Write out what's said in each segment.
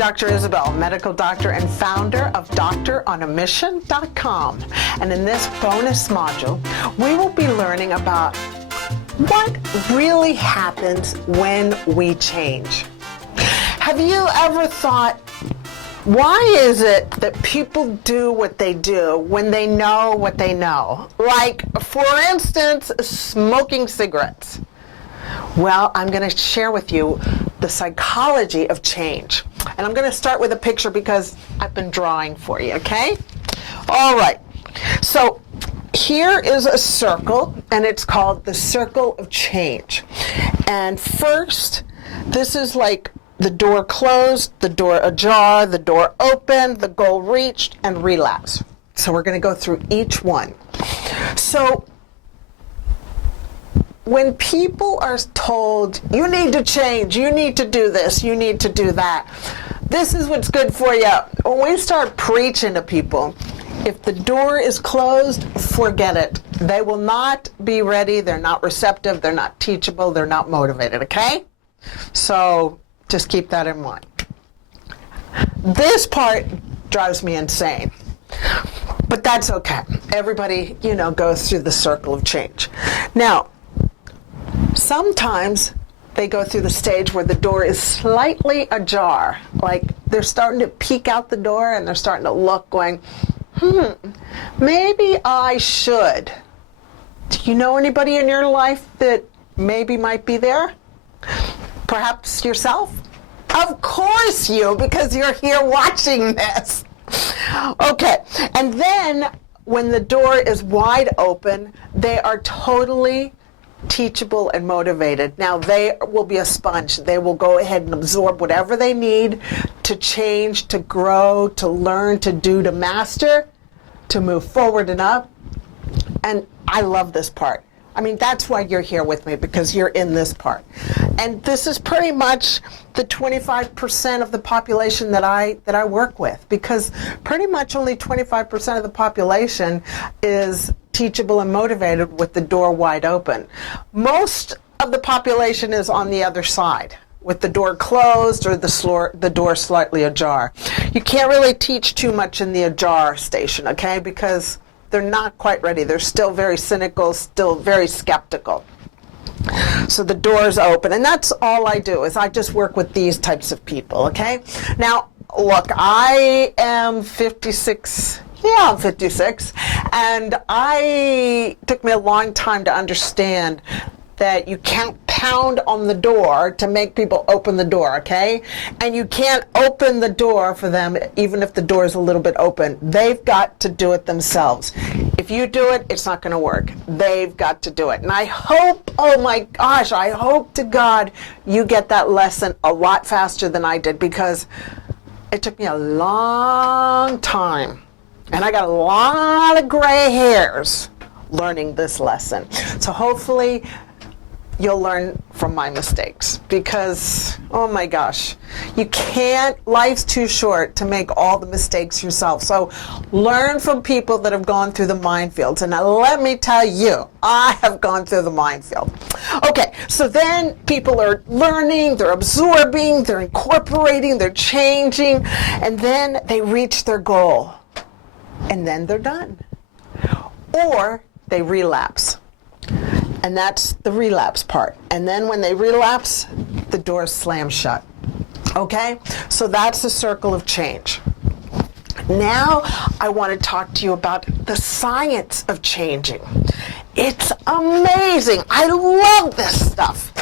Dr. Isabel, medical doctor and founder of Doctoronamission.com. And in this bonus module, we will be learning about what really happens when we change. Have you ever thought, why is it that people do what they do when they know what they know? Like, for instance, smoking cigarettes. Well, I'm going to share with you the psychology of change. And I'm going to start with a picture because I've been drawing for you, okay? All right. So here is a circle, and it's called the circle of change. And first, this is like the door closed, the door ajar, the door open, the goal reached, and relapse. So we're going to go through each one. So when people are told, you need to change, you need to do this, you need to do that, this is what's good for you. When we start preaching to people, if the door is closed, forget it. They will not be ready, they're not receptive, they're not teachable, they're not motivated, okay? So just keep that in mind. This part drives me insane, but that's okay. Everybody, goes through the circle of change. Now, sometimes they go through the stage where the door is slightly ajar, like they're starting to peek out the door and they're starting to look, going, maybe I should. Do you know anybody in your life that maybe might be there? Perhaps yourself? Of course you, because you're here watching this. Okay, and then when the door is wide open, they are totally teachable and motivated. Now they will be a sponge. They will go ahead and absorb whatever they need to change, to grow, to learn, to do, to master, to move forward and up. And I love this part. I mean, that's why you're here with me, because you're in this part. And this is pretty much the 25% of the population that I work with, because pretty much only 25% of the population is teachable and motivated with the door wide open. Most of the population is on the other side, with the door closed or the door slightly ajar. You can't really teach too much in the ajar station, okay, because they're not quite ready. They're still very cynical, still very skeptical. So the door's open, and that's all I do, is I just work with these types of people, okay? Now, look, I am 56. Yeah, I'm 56, and it took me a long time to understand that you can't pound on the door to make people open the door, okay? And you can't open the door for them even if the door is a little bit open. They've got to do it themselves. If you do it, it's not going to work. They've got to do it. And I hope, oh my gosh, I hope to God you get that lesson a lot faster than I did, because it took me a long time. And I got a lot of gray hairs learning this lesson. So hopefully you'll learn from my mistakes, because, oh my gosh, life's too short to make all the mistakes yourself. So learn from people that have gone through the minefields. And now let me tell you, I have gone through the minefield. Okay, so then people are learning, they're absorbing, they're incorporating, they're changing, and then they reach their goal. And then they're done. Or they relapse. And that's the relapse part. And then when they relapse, the door slams shut. Okay? So that's the circle of change. Now I want to talk to you about the science of changing. It's amazing. I love this stuff.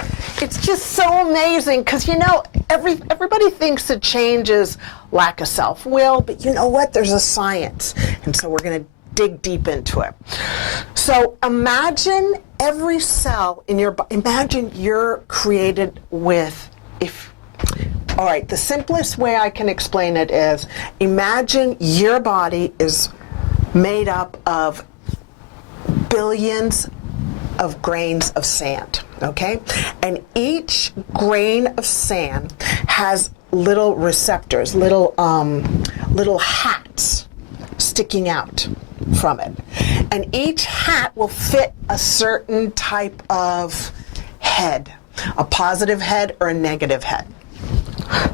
It's just so amazing, because everybody thinks that change is lack of self-will, but you know what? There's a science. And so we're going to dig deep into it. So imagine every cell in your body, imagine you're created with, all right, the simplest way I can explain it is, imagine your body is made up of billions of grains of sand, okay? And each grain of sand has little receptors, little hats sticking out from it. And each hat will fit a certain type of head, a positive head or a negative head.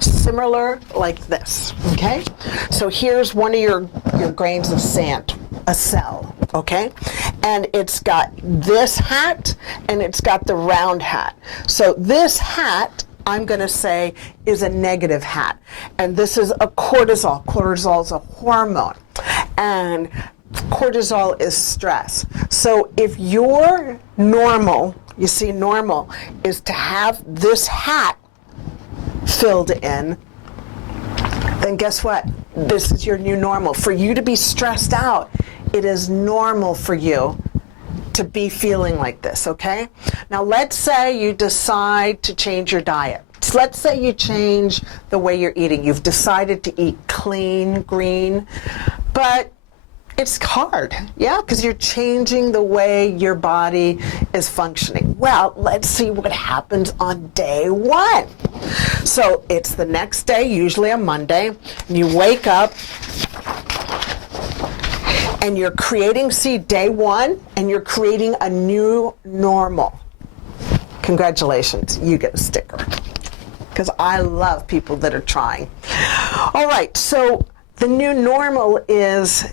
Similar like this, okay? So here's one of your grains of sand, a cell, okay? And it's got this hat and it's got the round hat. So this hat, I'm going to say, is a negative hat. And this is a cortisol. Cortisol is a hormone. And cortisol is stress. So if you're normal, you see, normal is to have this hat filled in, then guess what? This is your new normal. For you to be stressed out, it is normal for you to be feeling like this, okay? Now let's say you decide to change your diet. So let's say you change the way you're eating. You've decided to eat clean, green, but it's hard, yeah, because you're changing the way your body is functioning. Well, let's see what happens on day one. So it's the next day, usually a Monday, and you wake up and you're creating, see, day one, and you're creating a new normal. Congratulations, you get a sticker, because I love people that are trying. All right, so the new normal is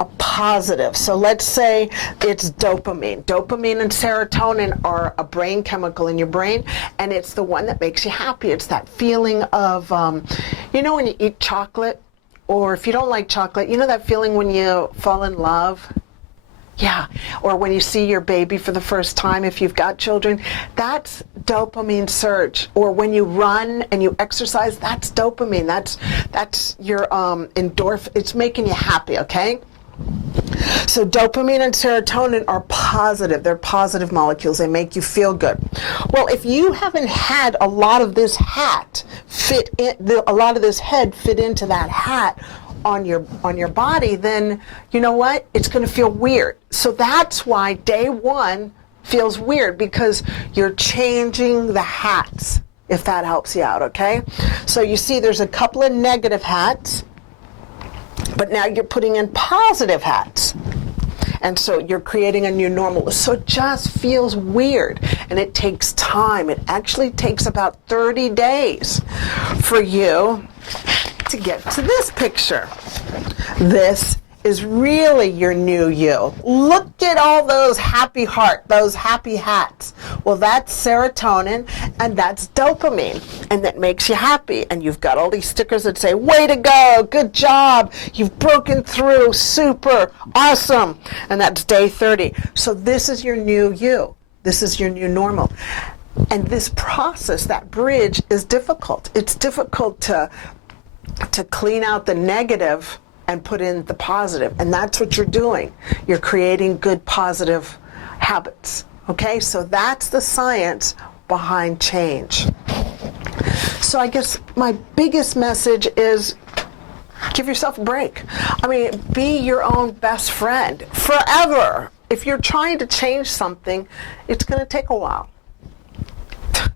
a positive. So let's say it's dopamine. Dopamine and serotonin are a brain chemical in your brain, and it's the one that makes you happy. It's that feeling of, you know, when you eat chocolate, or if you don't like chocolate, you know that feeling when you fall in love? Yeah, or when you see your baby for the first time, if you've got children, that's dopamine surge. Or when you run and you exercise, that's dopamine. That's your endorphin. It's making you happy, okay? So dopamine and serotonin are positive. They're positive molecules. They make you feel good. Well, if you haven't had a lot of this hat fit in, a lot of this head fit into that hat on your body, then you know what? It's going to feel weird. So that's why day one feels weird, because you're changing the hats, if that helps you out, okay? So you see there's a couple of negative hats, but now you're putting in positive hats. And so you're creating a new normal. So it just feels weird, and it takes time. It actually takes about 30 days for you to get to this picture. This is really your new you. Look at all those happy heart, those happy hats. Well, that's serotonin and that's dopamine, and that makes you happy. And you've got all these stickers that say, way to go, good job, you've broken through, super, awesome. And that's day 30. So this is your new you. This is your new normal. And this process, that bridge, is difficult. It's difficult to clean out the negative and put in the positive. And that's what you're doing. You're creating good positive habits. Okay, so that's the science behind change. So I guess my biggest message is give yourself a break. I mean, be your own best friend forever. If you're trying to change something, it's going to take a while.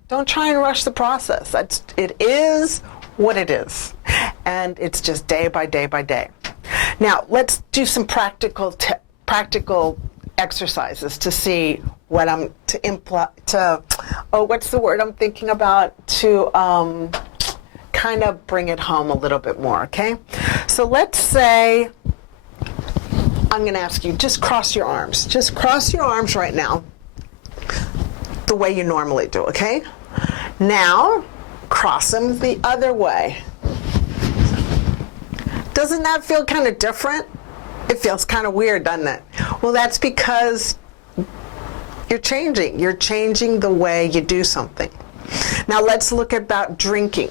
Don't try and rush the process. It is what it is. And it's just day by day by day. Now, let's do some practical exercises to see what I'm what's the word I'm thinking about, to kind of bring it home a little bit more, okay? So let's say I'm going to ask you, just cross your arms. Just cross your arms right now the way you normally do, okay? Now, cross them the other way. Doesn't that feel kind of different? It feels kind of weird, doesn't it? Well, that's because you're changing. You're changing the way you do something. Now let's look about drinking.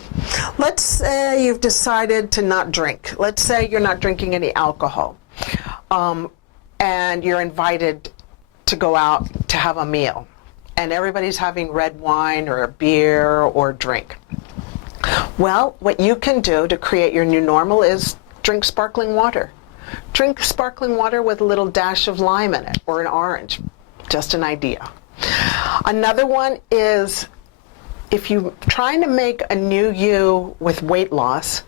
Let's say you've decided to not drink. Let's say you're not drinking any alcohol, and you're invited to go out to have a meal, and everybody's having red wine or a beer or drink. Well, what you can do to create your new normal is drink sparkling water. Drink sparkling water with a little dash of lime in it, or an orange. Just an idea. Another one is, if you're trying to make a new you with weight loss,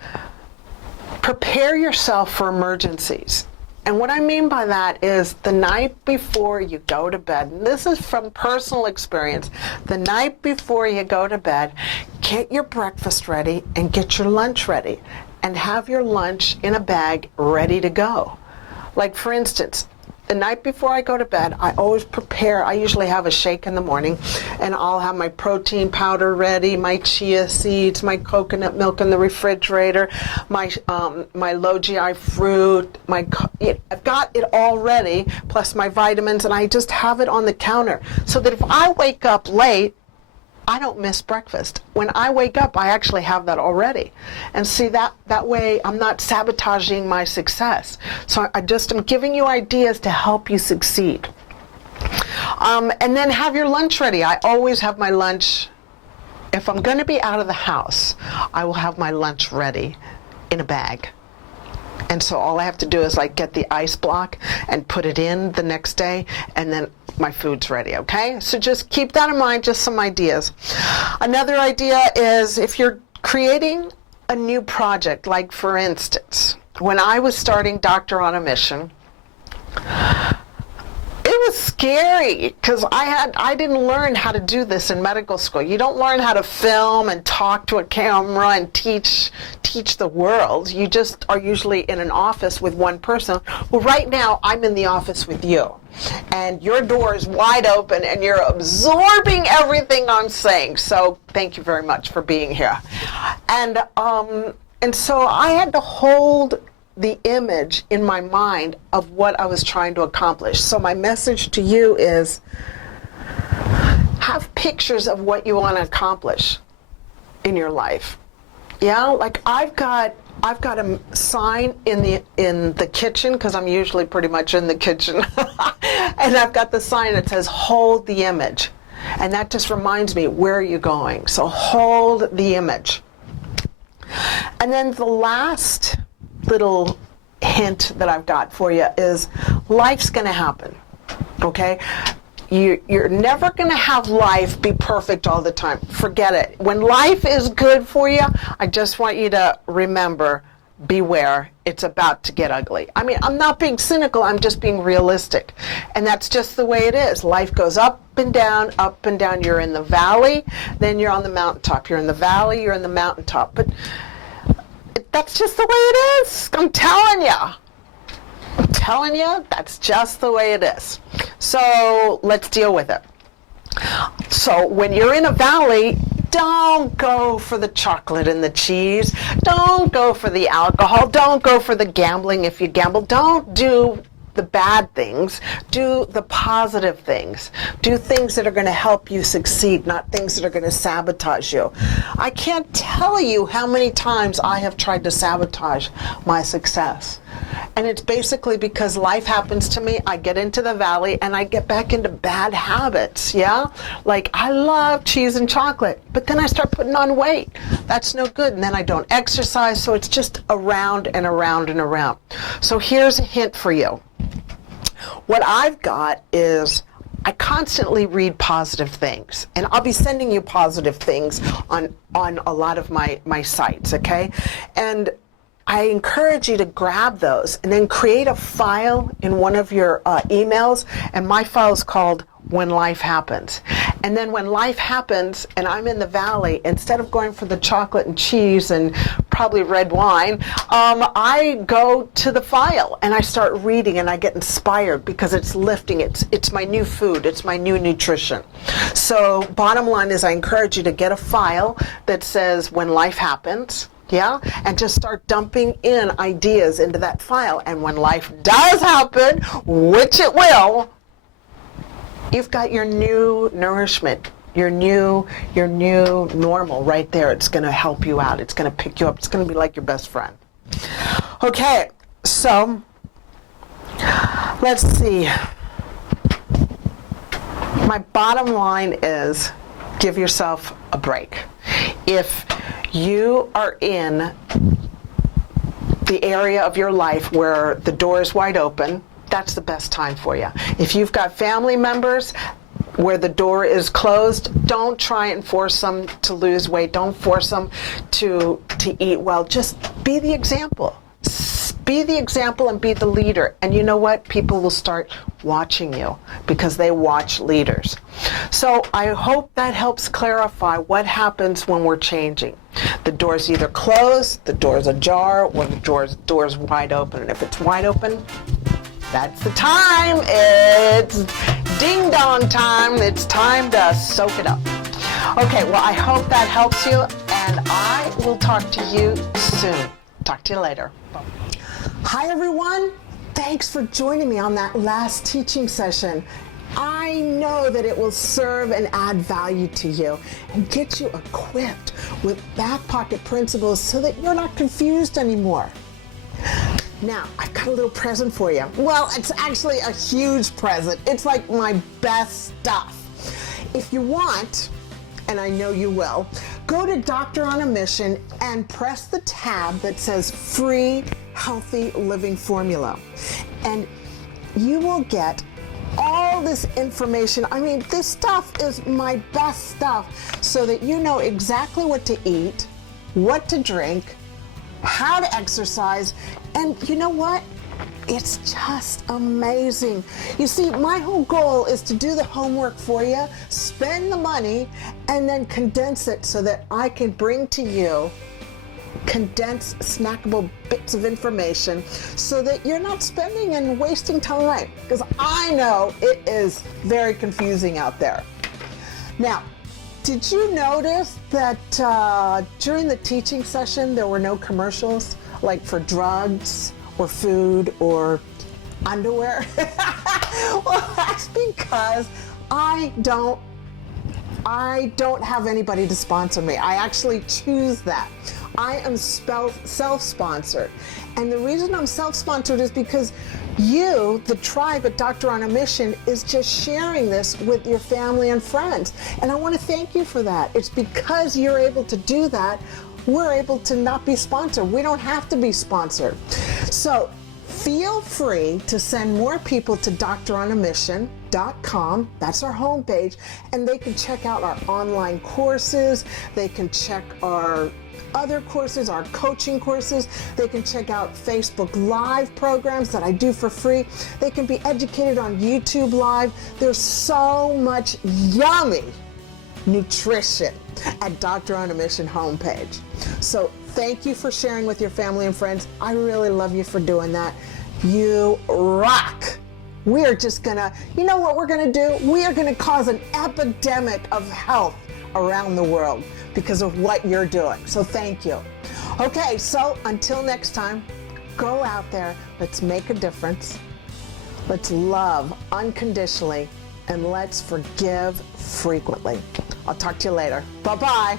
prepare yourself for emergencies. And what I mean by that is the night before you go to bed, and this is from personal experience, the night before you go to bed, get your breakfast ready and get your lunch ready. And have your lunch in a bag ready to go. Like for instance, the night before I go to bed, I always prepare. I usually have a shake in the morning, and I'll have my protein powder ready, my chia seeds, my coconut milk in the refrigerator, my low GI fruit. I've got it all ready, plus my vitamins, and I just have it on the counter so that if I wake up late, I don't miss breakfast. When I wake up, I actually have that already. And see, that way I'm not sabotaging my success. So I just am giving you ideas to help you succeed. And then have your lunch ready. I always have my lunch. If I'm going to be out of the house, I will have my lunch ready in a bag. And so all I have to do is like get the ice block and put it in the next day, and then my food's ready, okay? So just keep that in mind, just some ideas. Another idea is if you're creating a new project, like for instance, when I was starting Doctoronamission, it was scary because I didn't learn how to do this in medical school. You don't learn how to film and talk to a camera and teach the world. You just are usually in an office with one person. Well, right now I'm in the office with you, and your door is wide open and you're absorbing everything I'm saying. So thank you very much for being here. And so I had to hold the image in my mind of what I was trying to accomplish. So my message to you is have pictures of what you want to accomplish in your life. Yeah, like I've got a sign in the kitchen, because I'm usually pretty much in the kitchen, and I've got the sign that says hold the image, and that just reminds me, where are you going? So hold the image. And then the last little hint that I've got for you is life's going to happen, okay? You're never going to have life be perfect all the time. Forget it. When life is good for you, I just want you to remember, beware, it's about to get ugly. I mean, I'm not being cynical, I'm just being realistic. And that's just the way it is. Life goes up and down, up and down. You're in the valley, then you're on the mountaintop. You're in the valley, you're in the mountaintop. But that's just the way it is. I'm telling you, that's just the way it is. So let's deal with it. So when you're in a valley, don't go for the chocolate and the cheese. Don't go for the alcohol. Don't go for the gambling if you gamble. Don't do the bad things. Do the positive things. Do things that are going to help you succeed, not things that are going to sabotage you. I can't tell you how many times I have tried to sabotage my success. And it's basically because life happens to me, I get into the valley, and I get back into bad habits, yeah? Like, I love cheese and chocolate, but then I start putting on weight. That's no good, and then I don't exercise, so it's just around and around and around. So here's a hint for you. What I've got is I constantly read positive things, and I'll be sending you positive things on a lot of my sites, okay? And I encourage you to grab those and then create a file in one of your emails, and my file is called When Life Happens. And then when life happens and I'm in the valley, instead of going for the chocolate and cheese and probably red wine, I go to the file and I start reading, and I get inspired because it's lifting. It's my new food. It's my new nutrition. So bottom line is I encourage you to get a file that says When Life Happens. Yeah, and just start dumping in ideas into that file. And when life does happen, which it will, you've got your new nourishment, your new normal right there. It's going to help you out. It's going to pick you up. It's going to be like your best friend. Okay, so let's see. My bottom line is give yourself a break. If you are in the area of your life where the door is wide open, that's the best time for you. If you've got family members where the door is closed, don't try and force them to lose weight. Don't force them to eat well. Just be the example. Be the example and be the leader. And you know what? People will start watching you because they watch leaders. So I hope that helps clarify what happens when we're changing. The door's either closed, the door's ajar, or the door's wide open. And if it's wide open, that's the time. It's ding dong time. It's time to soak it up. Okay, well, I hope that helps you, and I will talk to you soon. Talk to you later. Bye. Hi, everyone. Thanks for joining me on that last teaching session. I know that it will serve and add value to you and get you equipped with back pocket principles so that you're not confused anymore. Now, I've got a little present for you. Well, it's actually a huge present. It's like my best stuff. If you want, and I know you will, go to Doctoronamission and press the tab that says Free Healthy Living Formula. And you will get all this information. I mean, this stuff is my best stuff so that you know exactly what to eat, what to drink, how to exercise, and you know what? It's just amazing. You see, my whole goal is to do the homework for you, spend the money, and then condense it so that I can bring to you condensed, snackable bits of information so that you're not spending and wasting time, because I know it is very confusing out there. Now, did you notice that during the teaching session there were no commercials, like for drugs or food or underwear? Well, that's because I don't have anybody to sponsor me. I actually choose that. I am self-sponsored. And the reason I'm self-sponsored is because you, the tribe at Doctor on a Mission, is just sharing this with your family and friends. And I want to thank you for that. It's because you're able to do that, we're able to not be sponsored. We don't have to be sponsored. So feel free to send more people to doctoronamission.com. That's our homepage. And they can check out our online courses. They can check our other courses, our coaching courses. They can check out Facebook Live programs that I do for free. They can be educated on YouTube Live. There's so much yummy nutrition at Doctor on a Mission homepage. So thank you for sharing with your family and friends. I really love you for doing that. You rock. We are just gonna, you know what we're gonna do? We are gonna cause an epidemic of health around the world because of what you're doing. So thank you. Okay, so until next time, go out there, let's make a difference. Let's love unconditionally, and let's forgive frequently. I'll talk to you later. Bye-bye.